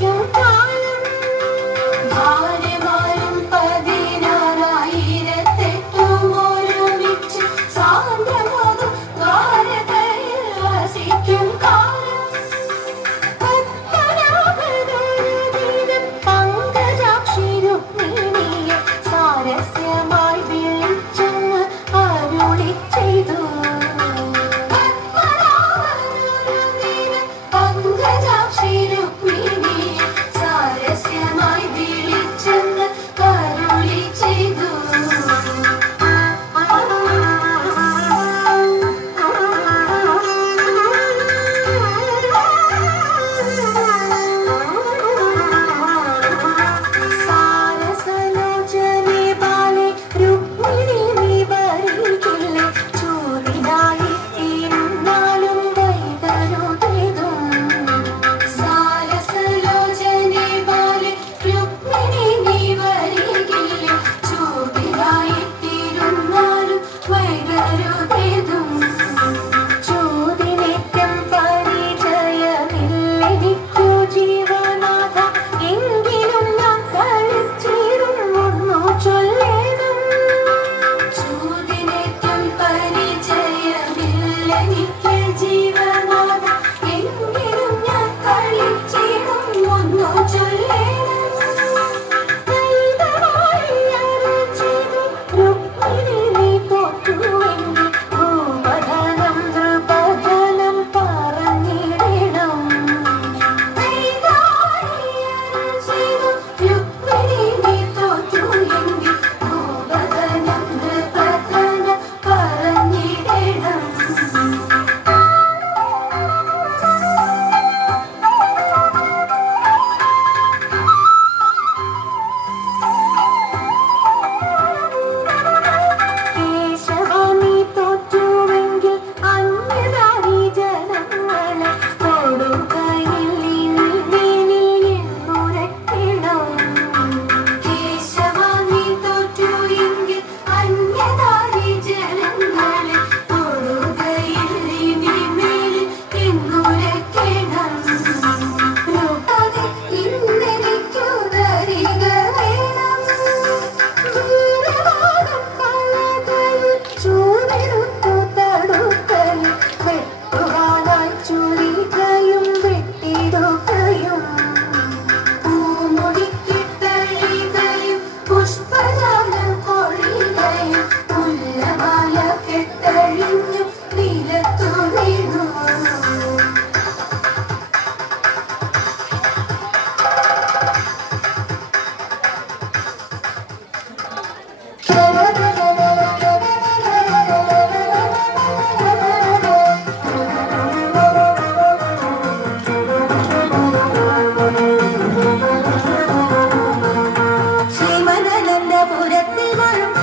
you.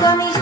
Mommy.